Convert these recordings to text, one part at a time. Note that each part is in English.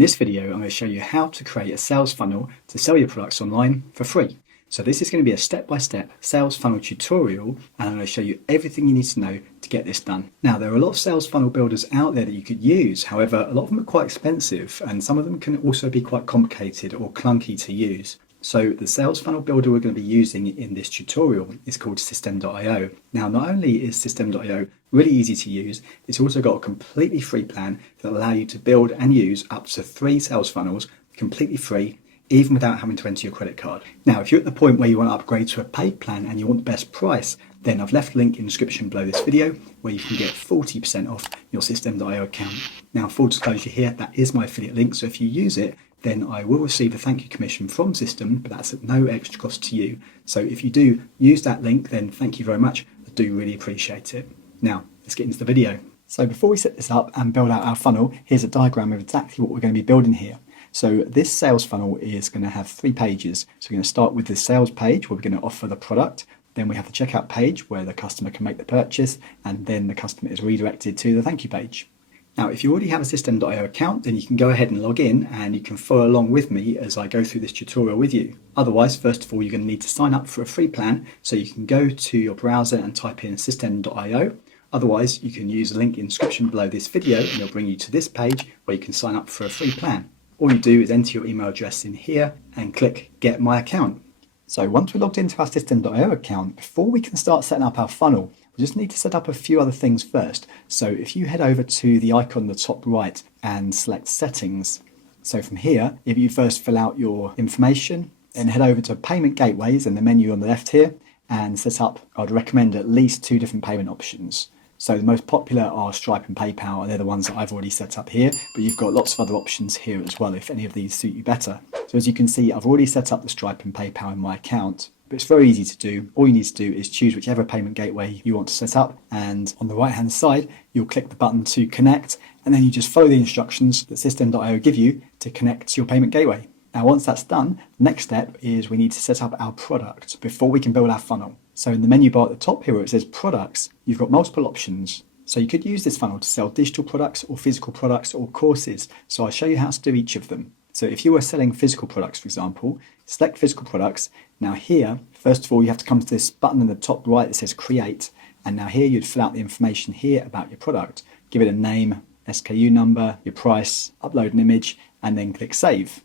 this video, I'm going to show you how to create a sales funnel to sell your products online for free. So this is going to be a step-by-step sales funnel tutorial, and I'm going to show you everything you need to know to get this done. Now, there are a lot of sales funnel builders out there that you could use. However, a lot of them are quite expensive, and some of them can also be quite complicated or clunky to use. So the sales funnel builder we're going to be using in this tutorial is called System.io. Now, not only is System.io really easy to use, it's also got a completely free plan that will allow you to build and use up to 3 sales funnels completely free, even without having to enter your credit card. Now, if you're at the point where you want to upgrade to a paid plan and you want the best price, then I've left a link in the description below this video where you can get 40% off your System.io account. Now, full disclosure here, that is my affiliate link, so if you use it, then I will receive a thank you commission from System, but that's at no extra cost to you. So if you do use that link, then thank you very much. I do really appreciate it. Now, let's get into the video. So before we set this up and build out our funnel, here's a diagram of exactly what we're going to be building here. So this sales funnel is going to have 3 pages. So we're going to start with the sales page where we're going to offer the product. Then we have the checkout page where the customer can make the purchase, and then the customer is redirected to the thank you page. Now, if you already have a System.io account, then you can go ahead and log in and you can follow along with me as I go through this tutorial with you. Otherwise, first of all, you're going to need to sign up for a free plan. So you can go to your browser and type in System.io. Otherwise, you can use the link in the description below this video and it'll bring you to this page where you can sign up for a free plan. All you do is enter your email address in here and click Get My Account. So once we're logged into our System.io account, before we can start setting up our funnel, we just need to set up a few other things first. So if you head over to the icon in the top right and select Settings. So from here, if you first fill out your information, then head over to Payment Gateways in the menu on the left here and set up, I'd recommend at least 2 different payment options. So the most popular are Stripe and PayPal, and they're the ones that I've already set up here, but you've got lots of other options here as well if any of these suit you better. So as you can see, I've already set up the Stripe and PayPal in my account, but it's very easy to do. All you need to do is choose whichever payment gateway you want to set up, and on the right hand side, you'll click the button to connect, and then you just follow the instructions that System.io give you to connect to your payment gateway. Now, once that's done, the next step is we need to set up our product before we can build our funnel. So in the menu bar at the top here where it says products, you've got multiple options. So you could use this funnel to sell digital products or physical products or courses. So I'll show you how to do each of them. So if you were selling physical products, for example, select physical products. Now here, first of all, you have to come to this button in the top right that says create. And now here you'd fill out the information here about your product. Give it a name, SKU number, your price, upload an image, and then click save.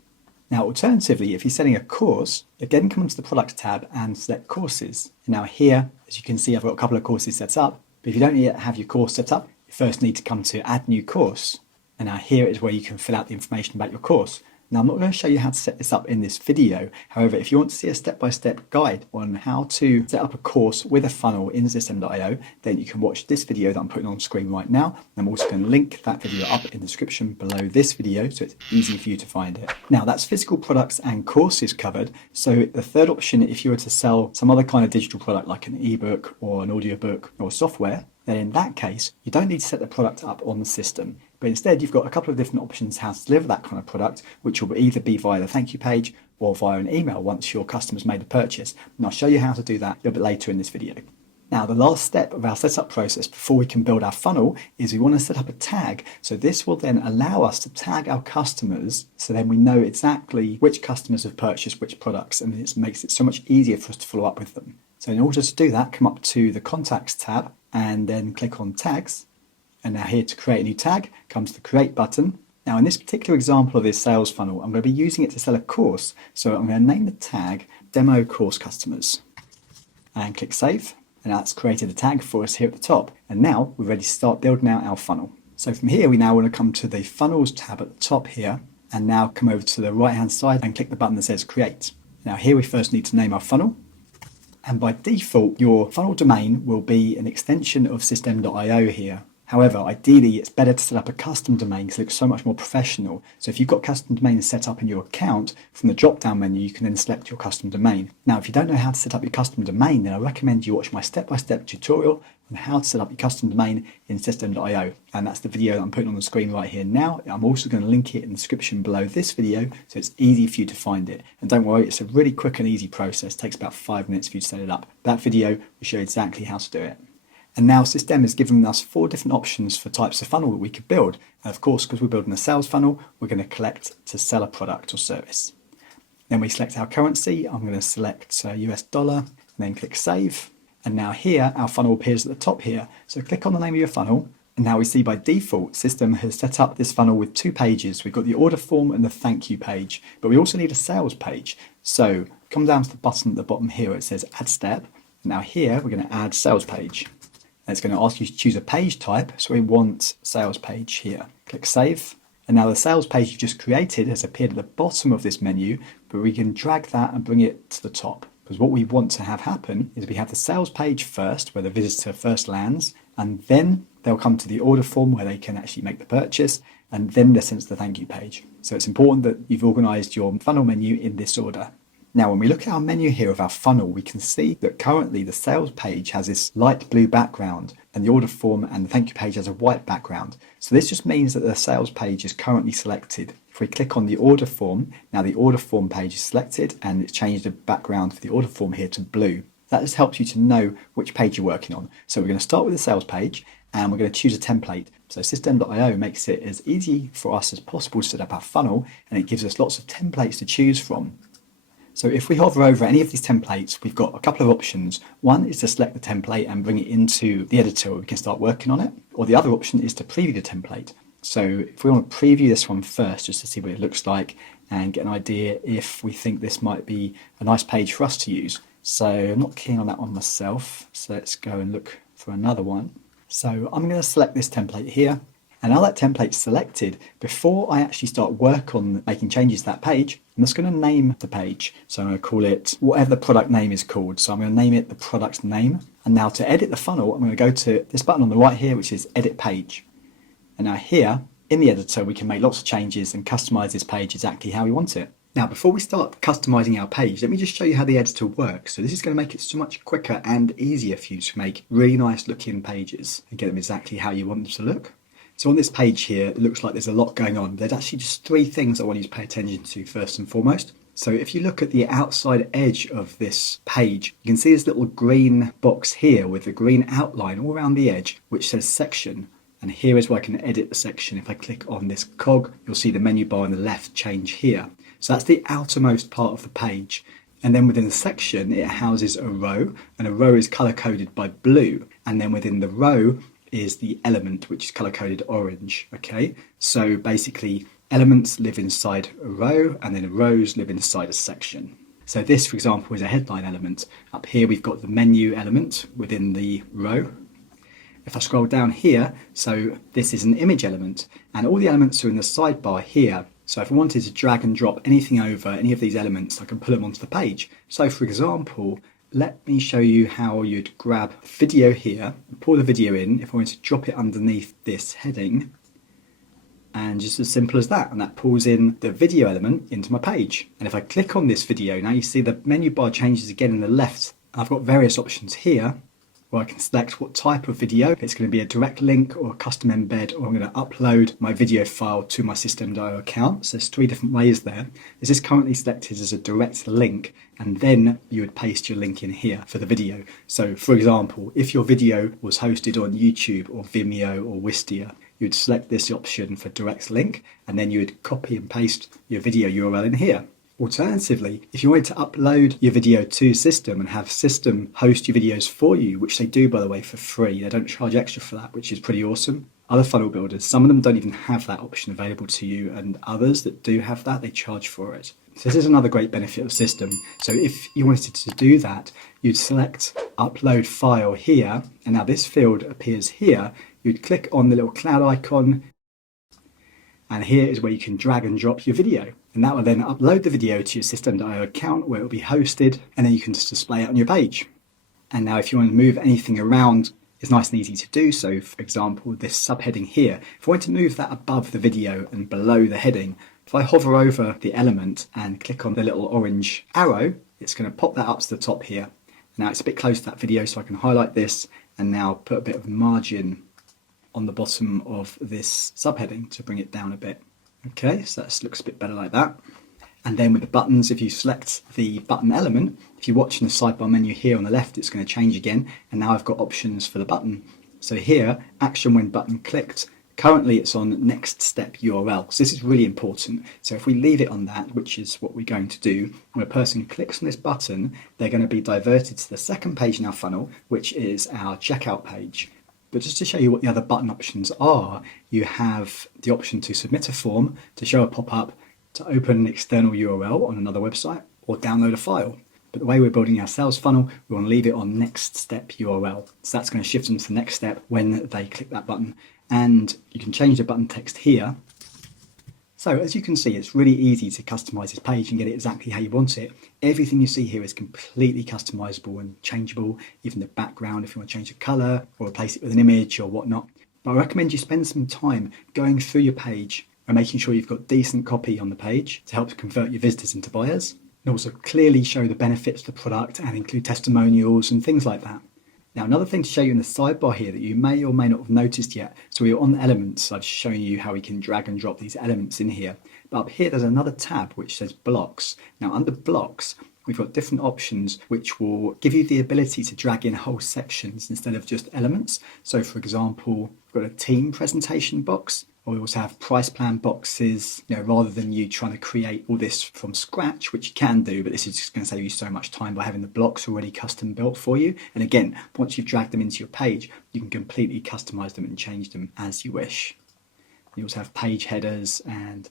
Now, alternatively, if you're selling a course, again, come into the Products tab and select Courses. And now here, as you can see, I've got a couple of courses set up. But if you don't yet have your course set up, you first need to come to Add New Course. And now here is where you can fill out the information about your course. Now, I'm not going to show you how to set this up in this video. However, if you want to see a step-by-step guide on how to set up a course with a funnel in System.io, then you can watch this video that I'm putting on screen right now. I'm also going to link that video up in the description below this video, so it's easy for you to find it. Now, that's physical products and courses covered. So the third option, if you were to sell some other kind of digital product like an ebook or an audiobook or software, then in that case, you don't need to set the product up on the system. But instead, you've got a couple of different options how to deliver that kind of product, which will either be via the thank you page or via an email once your customer's made the purchase. And I'll show you how to do that a little bit later in this video. Now, the last step of our setup process before we can build our funnel is we want to set up a tag. So this will then allow us to tag our customers, so then we know exactly which customers have purchased which products, and it makes it so much easier for us to follow up with them. So in order to do that, come up to the Contacts tab and then click on Tags. And now here to create a new tag comes the Create button. Now in this particular example of this sales funnel, I'm going to be using it to sell a course. So I'm going to name the tag Demo Course Customers and click Save. And that's created a tag for us here at the top. And now we're ready to start building out our funnel. So from here, we now want to come to the Funnels tab at the top here and now come over to the right hand side and click the button that says Create. Now here we first need to name our funnel. And by default, your funnel domain will be an extension of System.io here. However, ideally, it's better to set up a custom domain because it looks so much more professional. So if you've got custom domains set up in your account, from the drop-down menu, you can then select your custom domain. Now, if you don't know how to set up your custom domain, then I recommend you watch my step-by-step tutorial on how to set up your custom domain in System.io. And that's the video that I'm putting on the screen right here now. I'm also going to link it in the description below this video, so it's easy for you to find it. And don't worry, it's a really quick and easy process. It takes about 5 minutes for you to set it up. That video will show you exactly how to do it. And now System has given us 4 different options for types of funnel that we could build. And of course, because we're building a sales funnel, we're going to collect to sell a product or service. Then we select our currency. I'm going to select US dollar and then click save. And now here, our funnel appears at the top here. So click on the name of your funnel. And now we see by default, System has set up this funnel with 2 pages. We've got the order form and the thank you page, but we also need a sales page. So come down to the button at the bottom here where it says add step. Now here, we're going to add sales page. And it's going to ask you to choose a page type. So we want sales page here. Click save. And now the sales page you just created has appeared at the bottom of this menu, but we can drag that and bring it to the top. Because what we want to have happen is we have the sales page first, where the visitor first lands, and then they'll come to the order form where they can actually make the purchase, and then they're sent to the thank you page. So it's important that you've organized your funnel menu in this order. Now, when we look at our menu here of our funnel, we can see that currently the sales page has this light blue background and the order form and the thank you page has a white background. So this just means that the sales page is currently selected. If we click on the order form, now the order form page is selected and it's changed the background for the order form here to blue. That just helps you to know which page you're working on. So we're going to start with the sales page and we're going to choose a template. So System.io makes it as easy for us as possible to set up our funnel, and it gives us lots of templates to choose from. So if we hover over any of these templates, we've got a couple of options. One is to select the template and bring it into the editor where we can start working on it. Or the other option is to preview the template. So if we want to preview this one first, just to see what it looks like and get an idea if we think this might be a nice page for us to use. So I'm not keen on that one myself. So let's go and look for another one. So I'm going to select this template here. And now that template's selected, before I actually start work on making changes to that page, I'm just going to name the page. So I'm going to call it whatever the product name is called. So I'm going to name it the product name. And now to edit the funnel, I'm going to go to this button on the right here, which is Edit Page. And now here, in the editor, we can make lots of changes and customize this page exactly how we want it. Now, before we start customizing our page, let me just show you how the editor works. So this is going to make it so much quicker and easier for you to make really nice looking pages and get them exactly how you want them to look. So on this page here, it looks like there's a lot going on. There's actually just 3 things I want you to pay attention to first and foremost. So if you look at the outside edge of this page, you can see this little green box here with a green outline all around the edge, which says section. And here is where I can edit the section. If I click on this cog, you'll see the menu bar on the left change here. So that's the outermost part of the page. And then within the section, it houses a row, and a row is color coded by blue. And then within the row is the element, which is color coded orange. Okay, so basically elements live inside a row and then rows live inside a section. So this, for example, is a headline element. Up here we've got the menu element within the row. If I scroll down here, so this is an image element, and all the elements are in the sidebar here. So if I wanted to drag and drop anything over any of these elements, I can pull them onto the page. So for example, let me show you how you'd grab video here, pull the video in if I wanted to drop it underneath this heading, and just as simple as that, and that pulls in the video element into my page. And if I click on this video, now you see the menu bar changes again in the left. I've got various options here where I can select what type of video. It's going to be a direct link or a custom embed, or I'm going to upload my video file to my System.io account. So there's 3 different ways there. This is currently selected as a direct link, and then you would paste your link in here for the video. So for example, if your video was hosted on YouTube or Vimeo or Wistia, you'd select this option for direct link, and then you would copy and paste your video URL in here. Alternatively, if you wanted to upload your video to System and have System host your videos for you, which they do, by the way, for free, they don't charge extra for that, which is pretty awesome. Other funnel builders, some of them don't even have that option available to you, and others that do have that, they charge for it. So this is another great benefit of System. So if you wanted to do that, you'd select Upload File here, and now this field appears here. You'd click on the little cloud icon, and here is where you can drag and drop your video. And that will then upload the video to your System.io account where it will be hosted, and then you can just display it on your page. And now if you want to move anything around, it's nice and easy to do. So for example, this subheading here, if I want to move that above the video and below the heading, if I hover over the element and click on the little orange arrow, it's going to pop that up to the top here. Now it's a bit close to that video, so I can highlight this and now put a bit of margin on the bottom of this subheading to bring it down a bit. Okay, so that looks a bit better like that. And then with the buttons, if you select the button element, if you watch in the sidebar menu here on the left, it's going to change again. And now I've got options for the button. So here, action when button clicked. Currently it's on next step URL. So this is really important. So if we leave it on that, which is what we're going to do, when a person clicks on this button, they're going to be diverted to the second page in our funnel, which is our checkout page. But just to show you what the other button options are, you have the option to submit a form, to show a pop-up, to open an external URL on another website, or download a file. But the way we're building our sales funnel, we want to leave it on next step URL. So that's going to shift them to the next step when they click that button. And you can change the button text here. So as you can see, it's really easy to customize this page and get it exactly how you want it. Everything you see here is completely customizable and changeable, even the background if you want to change the color or replace it with an image or whatnot. But I recommend you spend some time going through your page and making sure you've got decent copy on the page to help convert your visitors into buyers, and also clearly show the benefits of the product and include testimonials and things like that. Now, another thing to show you in the sidebar here that you may or may not have noticed yet. So we're on the elements. I've shown you how we can drag and drop these elements in here. But up here, there's another tab which says blocks. Now, under blocks, we've got different options which will give you the ability to drag in whole sections instead of just elements. So for example, we've got a team presentation box. Or we also have price plan boxes, rather than you trying to create all this from scratch, which you can do, but this is just going to save you so much time by having the blocks already custom built for you. And again, once you've dragged them into your page, you can completely customize them and change them as you wish. You also have page headers and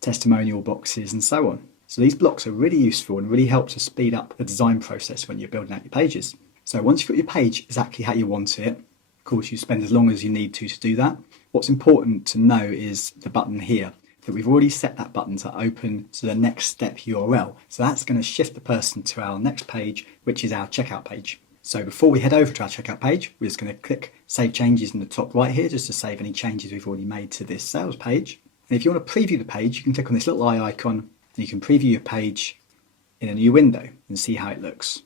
testimonial boxes and so on. So these blocks are really useful and really help to speed up the design process when you're building out your pages. So once you've got your page exactly how you want it, of course you spend as long as you need to do that. What's important to know is the button here, that we've already set that button to open to the next step URL. So that's going to shift the person to our next page, which is our checkout page. So before we head over to our checkout page, we're just going to click Save Changes in the top right here, just to save any changes we've already made to this sales page. And if you want to preview the page, you can click on this little eye icon and you can preview your page in a new window and see how it looks.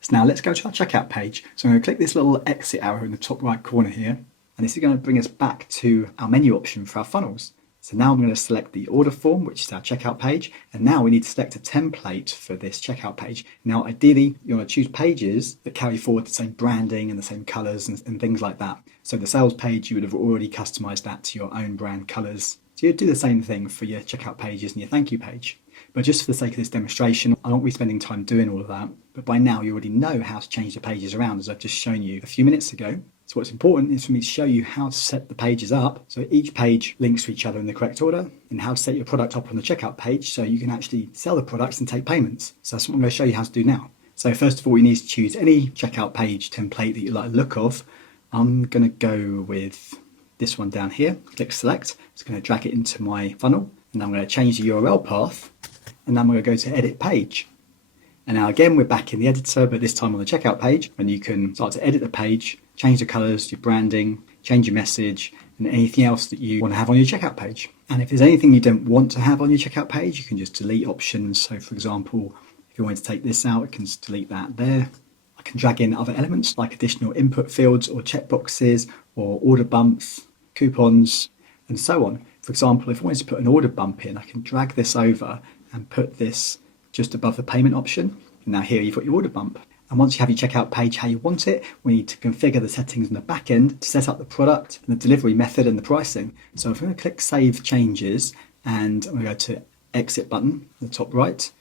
So now let's go to our checkout page. So I'm going to click this little exit arrow in the top right corner here. And this is going to bring us back to our menu option for our funnels. So now I'm going to select the order form, which is our checkout page. And now we need to select a template for this checkout page. Now, ideally, you want to choose pages that carry forward the same branding and the same colors and things like that. So the sales page, you would have already customized that to your own brand colors. So you'd do the same thing for your checkout pages and your thank you page. But just for the sake of this demonstration, I won't be spending time doing all of that. But by now, you already know how to change the pages around, as I've just shown you a few minutes ago. So what's important is for me to show you how to set the pages up so each page links to each other in the correct order, and how to set your product up on the checkout page so you can actually sell the products and take payments. So that's what I'm going to show you how to do now. So first of all, you need to choose any checkout page template that you like the look of. I'm going to go with this one down here. Click select. It's going to drag it into my funnel, and I'm going to change the URL path, and then I'm going to go to edit page. And now again, we're back in the editor, but this time on the checkout page, and you can start to edit the page, change the colors, your branding, change your message, and anything else that you want to have on your checkout page. And if there's anything you don't want to have on your checkout page, you can just delete options. So for example, if you wanted to take this out, it can just delete that there. I can drag in other elements like additional input fields or checkboxes or order bumps, coupons, and so on. For example, if I wanted to put an order bump in, I can drag this over and put this just above the payment option. And now here you've got your order bump. And once you have your checkout page how you want it, we need to configure the settings in the back end to set up the product and the delivery method and the pricing. So if I'm going to click Save Changes, and I'm going to go to Exit button at the top right.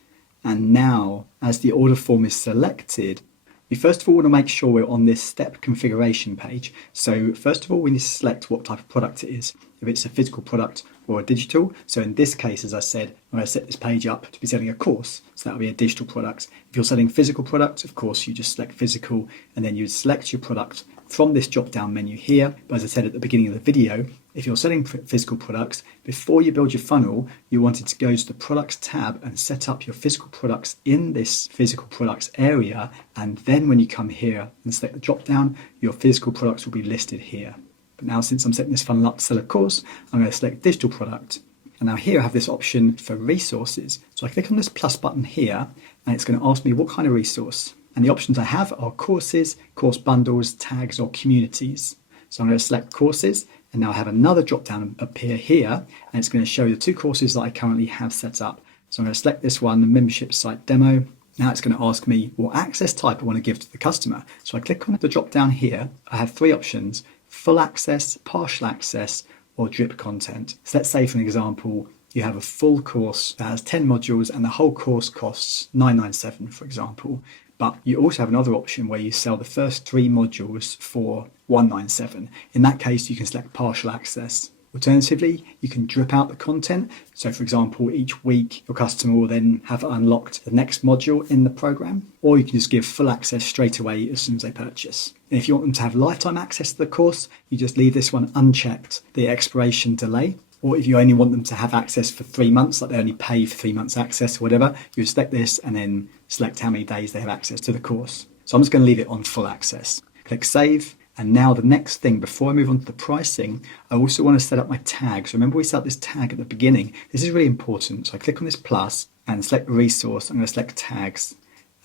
And now, as the order form is selected, we first of all want to make sure we're on this step configuration page. So first of all, we need to select what type of product it is, if it's a physical product or a digital. So in this case, as I said, I'm going to set this page up to be selling a course. So that'll be a digital product. If you're selling physical products, of course, you just select physical, and then you select your product from this drop-down menu here. But as I said at the beginning of the video, if you're selling physical products, before you build your funnel, you wanted to go to the products tab and set up your physical products in this physical products area. And then when you come here and select the drop-down, your physical products will be listed here. But now, since I'm setting this funnel up to sell a course, I'm going to select digital product. And now here I have this option for resources. So I click on this plus button here, and it's going to ask me what kind of resource. And the options I have are courses, course bundles, tags, or communities. So I'm going to select courses, and now I have another drop down appear here, and it's going to show the two courses that I currently have set up. So I'm going to select this one, the membership site demo. Now it's going to ask me what access type I want to give to the customer. So I click on the drop down here. I have three options: full access, partial access, or drip content. So let's say, for an example, you have a full course that has 10 modules and the whole course costs $997, for example. But you also have another option where you sell the first 3 modules for $197. In that case, you can select partial access. Alternatively, you can drip out the content. So for example, each week your customer will then have unlocked the next module in the program, or you can just give full access straight away as soon as they purchase. And if you want them to have lifetime access to the course, you just leave this one unchecked, the expiration delay. Or if you only want them to have access for 3 months, like they only pay for 3 months access or whatever, you select this and then select how many days they have access to the course. So I'm just going to leave it on full access. Click save. And now the next thing, before I move on to the pricing, I also want to set up my tag. So remember we set up this tag at the beginning. This is really important. So I click on this plus and select the resource. I'm going to select tags.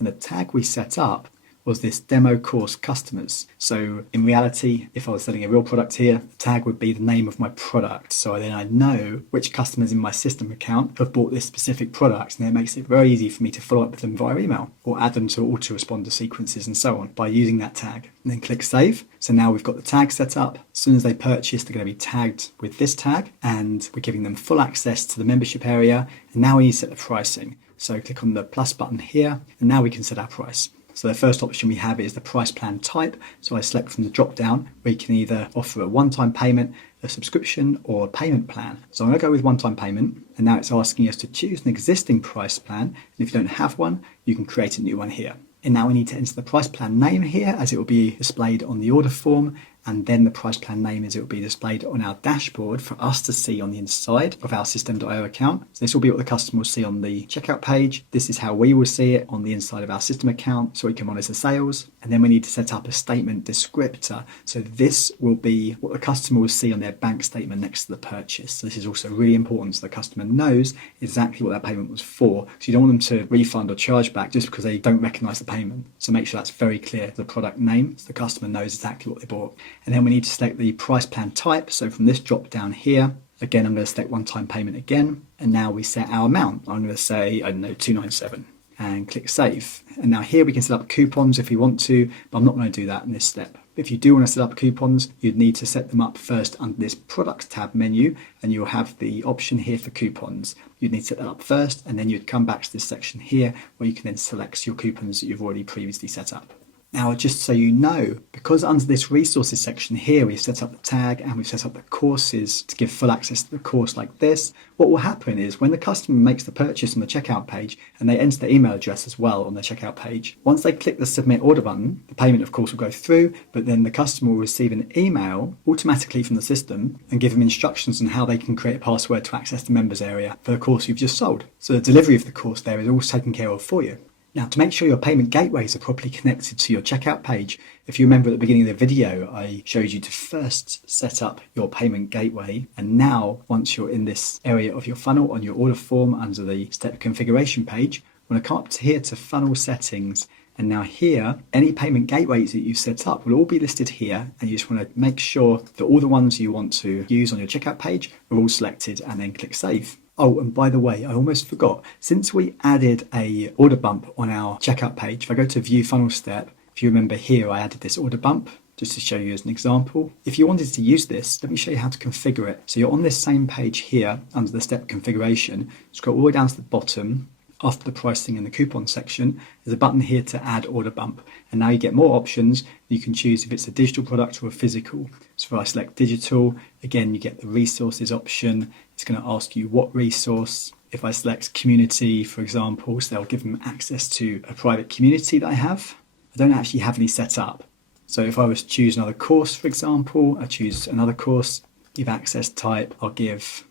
And the tag we set up was this demo course customers. So in reality, if I was selling a real product here, the tag would be the name of my product. So then I know which customers in my system account have bought this specific product, and it makes it very easy for me to follow up with them via email or add them to autoresponder sequences and so on by using that tag. And then click save. So now we've got the tag set up. As soon as they purchase, they're going to be tagged with this tag, and we're giving them full access to the membership area. And now we need to set the pricing. So click on the plus button here, and now we can set our price. So the first option we have is the price plan type. So I select from the drop down where you can either offer a one-time payment, a subscription, or a payment plan. So I'm going to go with one-time payment, and now it's asking us to choose an existing price plan. And if you don't have one, you can create a new one here. And now we need to enter the price plan name here, as it will be displayed on the order form, and then the price plan name as it will be displayed on our dashboard for us to see on the inside of our system.io account. So this will be what the customer will see on the checkout page. This is how we will see it on the inside of our system account, so we can monitor sales. And then we need to set up a statement descriptor. So this will be what the customer will see on their bank statement next to the purchase. So this is also really important, so the customer knows exactly what that payment was for. So you don't want them to refund or charge back just because they don't recognize the payment. So make sure that's very clear, the product name, so the customer knows exactly what they bought. And then we need to select the price plan type. So from this drop down here, again, I'm going to select one-time payment again. And now we set our amount. I'm going to say, I don't know, $297, and click save. And now here we can set up coupons if we want to, but I'm not going to do that in this step. If you do want to set up coupons, you'd need to set them up first under this products tab menu, and you'll have the option here for coupons. You'd need to set that up first, and then you'd come back to this section here where you can then select your coupons that you've already previously set up. Now, just so you know, because under this resources section here, we've set up the tag and we've set up the courses to give full access to the course like this, what will happen is when the customer makes the purchase on the checkout page and they enter their email address as well on the checkout page, once they click the submit order button, the payment of course will go through, but then the customer will receive an email automatically from the system and give them instructions on how they can create a password to access the members area for the course you've just sold. So the delivery of the course there is all taken care of for you. Now, to make sure your payment gateways are properly connected to your checkout page, if you remember at the beginning of the video, I showed you to first set up your payment gateway. And now, once you're in this area of your funnel on your order form under the step configuration page, I'm going to come up to here to funnel settings. And now here, any payment gateways that you've set up will all be listed here. And you just want to make sure that all the ones you want to use on your checkout page are all selected, and then click save. Oh, and by the way, I almost forgot, since we added a order bump on our checkout page, if I go to view funnel step, if you remember here, I added this order bump just to show you as an example. If you wanted to use this, let me show you how to configure it. So you're on this same page here under the step configuration, scroll all the way down to the bottom. After the pricing and the coupon section, there's a button here to add order bump. And now you get more options. You can choose if it's a digital product or a physical. So if I select digital, again, you get the resources option. It's going to ask you what resource. If I select community, for example, so they'll give them access to a private community that I have. I don't actually have any set up. So if I was to choose another course, for example, I choose another course, give access type, I'll give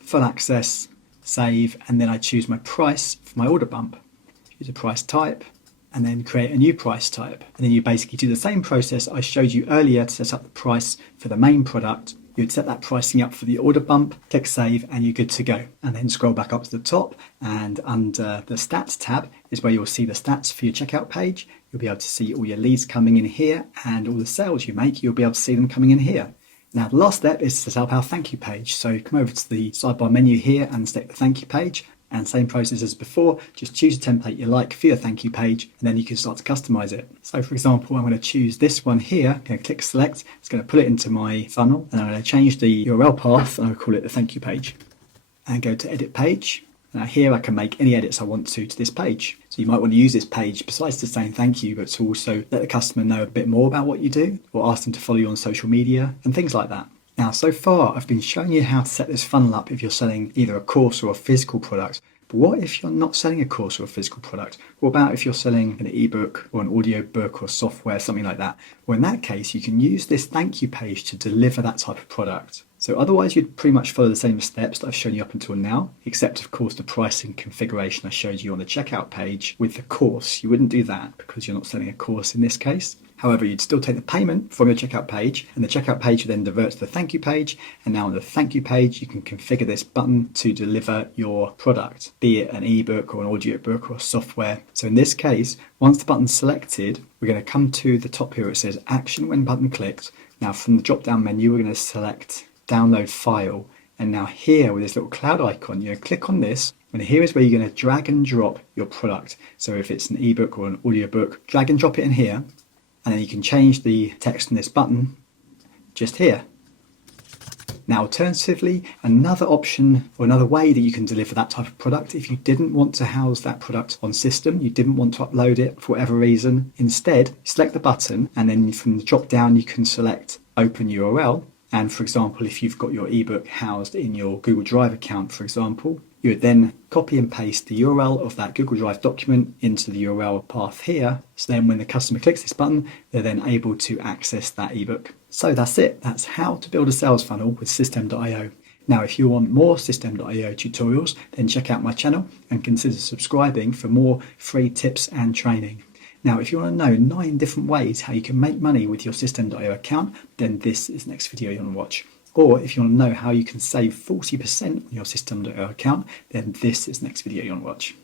full access, save, and then I choose my price for my order bump. Choose a price type, and then create a new price type. And then you basically do the same process I showed you earlier to set up the price for the main product. You'd set that pricing up for the order bump, click save, and you're good to go. And then scroll back up to the top, and under the stats tab is where you'll see the stats for your checkout page. You'll be able to see all your leads coming in here, and all the sales you make, you'll be able to see them coming in here. Now, the last step is to set up our thank you page. So come over to the sidebar menu here and select the thank you page. And same process as before, just choose a template you like for your thank you page, and then you can start to customize it. So for example, I'm going to choose this one here. I'm going to click select. It's going to put it into my funnel, and I'm going to change the URL path, and I'll call it the thank you page. And go to edit page. Now here I can make any edits I want to this page. So you might want to use this page besides to saying thank you, but to also let the customer know a bit more about what you do, or ask them to follow you on social media and things like that. Now, so far I've been showing you how to set this funnel up if you're selling either a course or a physical product. But what if you're not selling a course or a physical product? What about if you're selling an ebook or an audiobook or software, something like that? Well, in that case, you can use this thank you page to deliver that type of product. So otherwise, you'd pretty much follow the same steps that I've shown you up until now, except of course the pricing configuration I showed you on the checkout page with the course. You wouldn't do that because you're not selling a course in this case. However, you'd still take the payment from your checkout page, and the checkout page would then divert to the thank you page. And now on the thank you page, you can configure this button to deliver your product, be it an ebook or an audiobook or software. So in this case, once the button's selected, we're going to come to the top here where it says action when button clicked. Now from the drop down menu, we're going to select download file. And now here with this little cloud icon, you're going to click on this. And here is where you're going to drag and drop your product. So if it's an ebook or an audiobook, drag and drop it in here. And then you can change the text on this button just here. Now, alternatively, another option or another way that you can deliver that type of product, if you didn't want to house that product on system, you didn't want to upload it for whatever reason, instead, select the button, and then from the drop down, you can select open URL. And for example, if you've got your ebook housed in your Google Drive account, for example, you would then copy and paste the URL of that Google Drive document into the URL path here. So then when the customer clicks this button, they're then able to access that ebook. So that's it. That's how to build a sales funnel with System.io. Now, if you want more System.io tutorials, then check out my channel and consider subscribing for more free tips and training. Now, if you want to know 9 different ways how you can make money with your System.io account, then this is the next video you want to watch. Or if you want to know how you can save 40% on your System.io account, then this is the next video you want to watch.